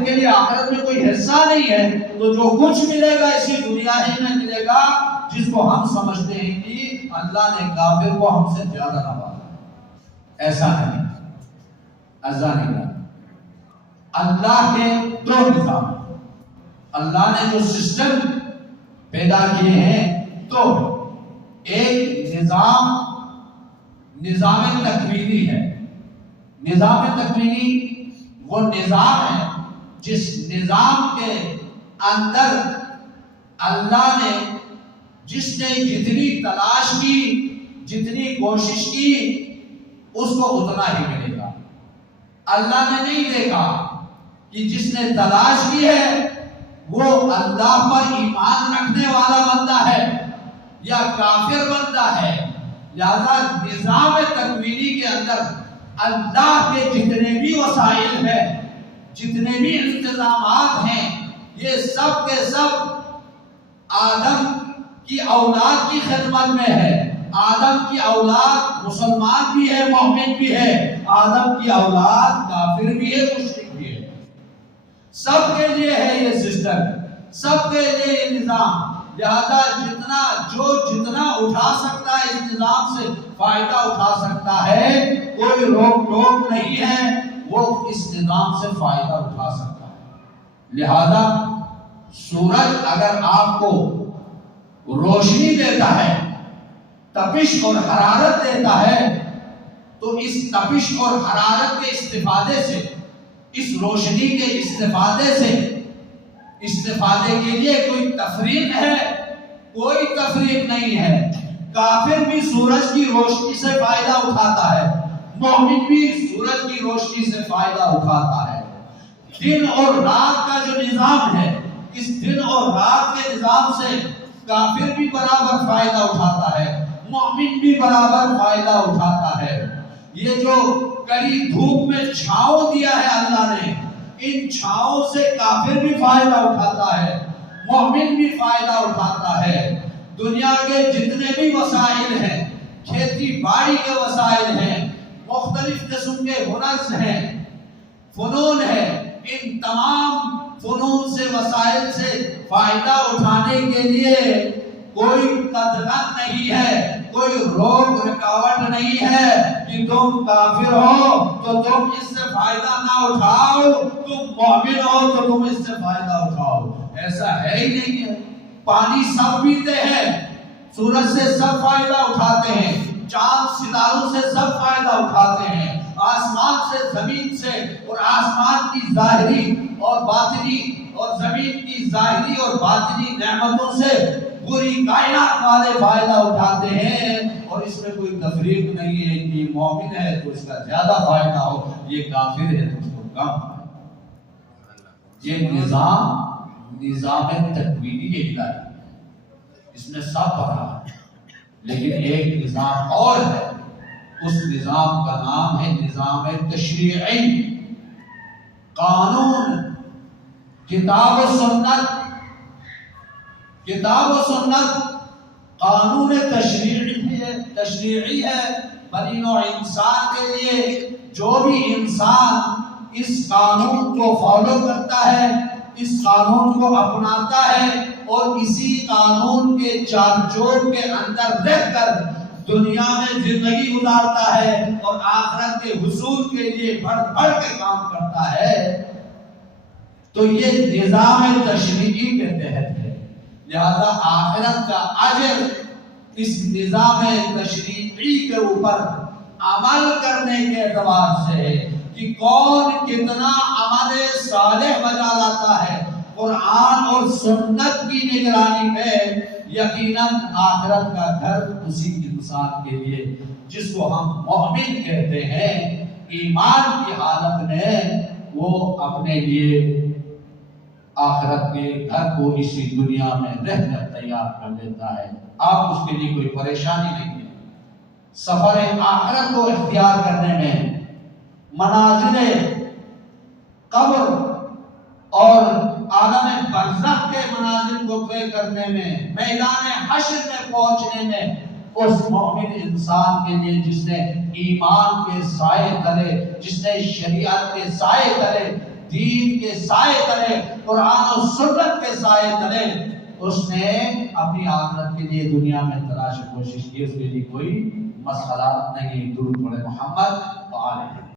کافر کے لیے آخرت میں کوئی حصہ نہیں ہے، تو جو کچھ ملے گا اسی دنیا ہی میں ملے گا، جس کو ہم سمجھتے ہیں کہ اللہ نے کافر کو ہم سے زیادہ نوازا، ایسا نہیں، ایسا نہیں۔ اللہ کے دو نظام، اللہ نے جو سسٹم پیدا کیے ہیں، تو ایک نظام تکوینی ہے۔ نظام تکوینی وہ نظام ہے جس نظام کے اندر اللہ نے جس نے جتنی تلاش کی، جتنی کوشش کی، اس کو اتنا ہی ملے گا۔ اللہ نے نہیں دیکھا کہ جس نے تلاش کی ہے وہ اللہ پر ایمان رکھنے والا بندہ ہے یا کافر بندہ ہے، لہذا نظام تکوینی کے اندر اللہ کے جتنے بھی وسائل ہیں، جتنے بھی انتظامات ہیں، یہ سب کے سب آدم کی اولاد کی خدمت میں ہے۔ آدم کی اولاد مسلمان بھی ہے، مومن بھی ہے، آدم کی اولاد کافر بھی ہے، مشرک بھی ہے، سب کے لیے ہے یہ سسٹم، سب کے لیے یہ نظام۔ لہذا جتنا اٹھا سکتا ہے اس نظام سے فائدہ اٹھا سکتا ہے، کوئی روک ٹوک نہیں ہے، وہ اس نظام سے فائدہ اٹھا سکتا ہے۔ لہذا سورج اگر آپ کو روشنی دیتا ہے، تپش اور حرارت دیتا ہے، تو اس تپش اور حرارت کے استفادے سے، اس روشنی کے استفادے کے لیے کوئی تفریق ہے؟ کوئی تفریق نہیں ہے۔ کافر بھی سورج کی روشنی سے فائدہ اٹھاتا ہے، مومن بھی سورج کی روشنی سے فائدہ اٹھاتا ہے۔ دن اور رات کا جو نظام ہے، اس دن اور رات کے نظام سے کافر بھی برابر فائدہ اٹھاتا ہے، مومن بھی برابر فائدہ اٹھاتا ہے۔ یہ جو کڑی دھوپ میں چھاؤں دیا ہے اللہ نے، ان چھاؤں سے کافر بھی فائدہ اٹھاتا ہے، مومن بھی فائدہ اٹھاتا ہے۔ دنیا کے جتنے بھی وسائل ہیں، کھیتی باڑی کے وسائل ہیں، مختلف قسم کے ہنر ہیں، فنون ہیں، ان تمام فنون سے، وسائل سے فائدہ اٹھانے کے لیے کوئی قدغن نہیں ہے، کوئی روک رکاوٹ نہیں ہے کہ تم کافر ہو تو تم اس سے فائدہ نہ اٹھاؤ، تم مومن ہو تو تم اس سے فائدہ اٹھاؤ، ایسا ہے ہی نہیں ہے۔ پانی سب پیتے ہیں، سورج سے سب فائدہ اٹھاتے ہیں، چاند ستاروں سے سب فائدہ اٹھاتے ہیں، آسمان سے، زمین سے، اور آسمان کی ظاہری اور باطنی اور زمین کی ظاہری اور باطنی نعمتوں سے پوری کائنات والے فائدہ اٹھاتے ہیں، اور اس میں کوئی تفریق نہیں ہے کہ یہ مومن ہے تو اس کا زیادہ فائدہ ہو، یہ کافر ہے تو اس کو کم فائدہ۔ یہ نظام تکوینی الہی، اس میں سب پڑھا ہے، لیکن ایک نظام اور ہے، اس نظام کا نام ہے نظام تشریعی، قانون، کتاب و سنت قانون تشریعی ہے بنی نوع انسان کے لیے۔ جو بھی انسان اس قانون کو فالو کرتا ہے، اس قانون کو اپناتا ہے اور اسی قانون کے چار چوب کے اندر رہ کر دنیا میں زندگی گزارتا ہے اور آخرت کے حصول کے لیے بڑھ بڑھ کے کام کرتا ہے، تو یہ نظام تشریعی کے تحت ہے۔ لہذا آخرت کا اجر اس نظام تشریعی کے اوپر عمل کرنے کے اعتبار سے ہے کہ کون کتنا عمل صالح بجا لاتا ہے قرآن اور سنت کی نگرانی میں، یقیناً آخرت کا گھر اسی انسان کے لیے جس کو ہم مومن کہتے ہیں، ایمان کی حالت میں وہ اپنے لیے آخرت کے گھر کو اسی دنیا میں رہ کر تیار کر لیتا ہے۔ آپ اس کے لیے کوئی پریشانی نہیں ہے۔ سفر آخرت کو اختیار کرنے میں، منازل قبر اور عالم برزخ کے منازل کو طے کرنے میں، میدان حشر میں پہنچنے میں، اس مومن انسان کے لیے جس نے ایمان کے سائے تلے، جس نے شریعت کے سائے تلے دین کے سائے تلے، قرآن و سنت کے سائے تلے اس نے اپنی آخرت کے لیے دنیا میں تلاش کوشش کی، اس کے لیے کوئی مسئلہ نہیں۔ درود پڑھے محمد و آلہ۔